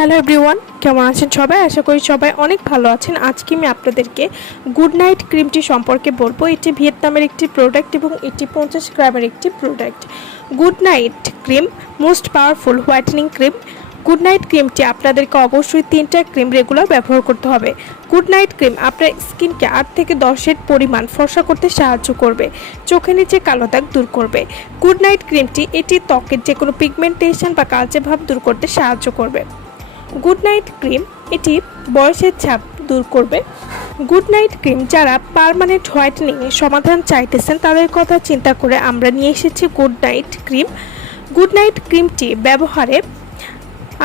Hello everyone, কেমন আছেন সবাই? আশা করি সবাই অনেক ভালো আছেন। আজকে আমি আপনাদেরকে গুড নাইট ক্রিমটি সম্পর্কে বলবো। এটি ভিয়েতনামের একটি প্রোডাক্ট এবং এটি 50 গ্রামের একটি product. Good night cream most powerful whitening cream. Good night ক্রিমটি আপনাদেরকে অবশ্যই 3টা ক্রিম রেগুলার ব্যবহার করতে হবে। গুড নাইট ক্রিম আপনার স্কিনকে 8 থেকে 10-এর পরিমাণ ফর্সা করতে সাহায্য করবে, চোখের নিচে কালো দাগ দূর করবে। গুড নাইট ক্রিমটি এটি ত্বকের যে কোনো পিগমেন্টেশন বা কালচে ভাব দূর করতে সাহায্য করবে। গুড নাইট ক্রিম এটি বয়সের ছাপ দূর করবে। গুড নাইট ক্রিম যারা পার্মানেন্ট হোয়াইটেনিংয়ের সমাধান চাইতেছেন তাদের কথা চিন্তা করে আমরা নিয়ে এসেছি good night cream. Good night ক্রিমটি ব্যবহারে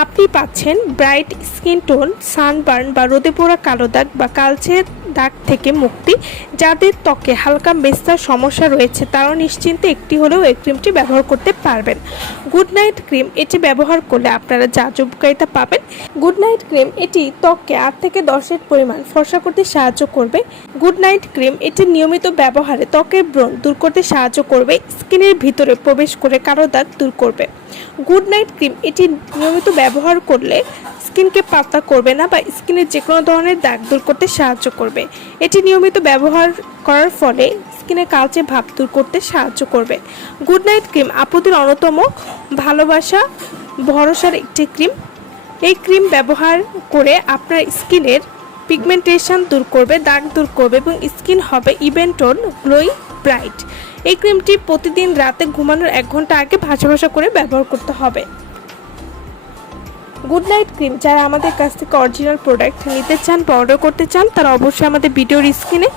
আপনি পাচ্ছেন ব্রাইট স্কিন টোন, সানবার্ন বা রোদে পোড়া কালো দাগ বা কালচে দাগ থেকে মুক্তি। যাদের ত্বকে হালকা মেস্তার সমস্যা রয়েছে তারাও নিশ্চিন্তে একটি হলেও এই ক্রিমটি ব্যবহার করতে পারবেন। গুড নাইট ক্রিম এটি ব্যবহার করলে আপনারা যা উপকারিতা পাবেন। গুড নাইট ক্রিম এটি ত্বককে 8 থেকে 10-এর পরিমাণ ফর্সা করতে সাহায্য করবে। গুড নাইট ক্রিম এটি নিয়মিত ব্যবহারে ত্বকের ব্রণ দূর করতে সাহায্য করবে, স্কিনের ভিতরে প্রবেশ করে কালো দাগ দূর করবে। গুড নাইট ক্রিম এটি নিয়মিত ব্যবহার করলে স্কিনকে পাতলা করবে না বা স্কিনের যে কোনো ধরনের দাগ দূর করতে সাহায্য করবে। এটি নিয়মিত ব্যবহার করার ফলে স্কিনে কালচে ভাব দূর করতে সাহায্য করবে। গুড নাইট ক্রিম আপুদের অন্যতম ভালোবাসা ভরসার একটি ক্রিম। এই ক্রিম ব্যবহার করে আপনার স্কিনের পিগমেন্টেশন দূর করবে, দাগ দূর করবে এবং স্কিন হবে ইভেন টোন, গ্লোয়িং, ব্রাইট। এই ক্রিমটি প্রতিদিন রাতে ঘুমানোর 1 ঘন্টা আগে ভাসা করে ব্যবহার করতে হবে। গুড নাইট ক্রিম যারা আমাদের কাছ থেকে অরিজিনাল প্রোডাক্ট নিতে চান বা অর্ডার করতে চান তারা অবশ্যই আমাদের ভিডিওর স্ক্রিনে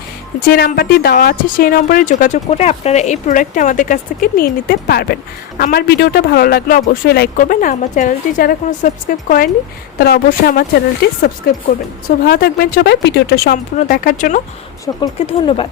যে নাম্বারটি দেওয়া আছে সেই নম্বরে যোগাযোগ করে আপনারা এই প্রোডাক্টটি আমাদের কাছ থেকে নিয়ে নিতে পারবেন। আমার ভিডিওটা ভালো লাগলে অবশ্যই লাইক করবেন। আমার চ্যানেলটি যারা এখনো সাবস্ক্রাইব করেনি তারা অবশ্যই আমার চ্যানেলটি সাবস্ক্রাইব করবেন। সো ভালো থাকবেন সবাই। ভিডিওটা সম্পূর্ণ দেখার জন্য সকলকে ধন্যবাদ।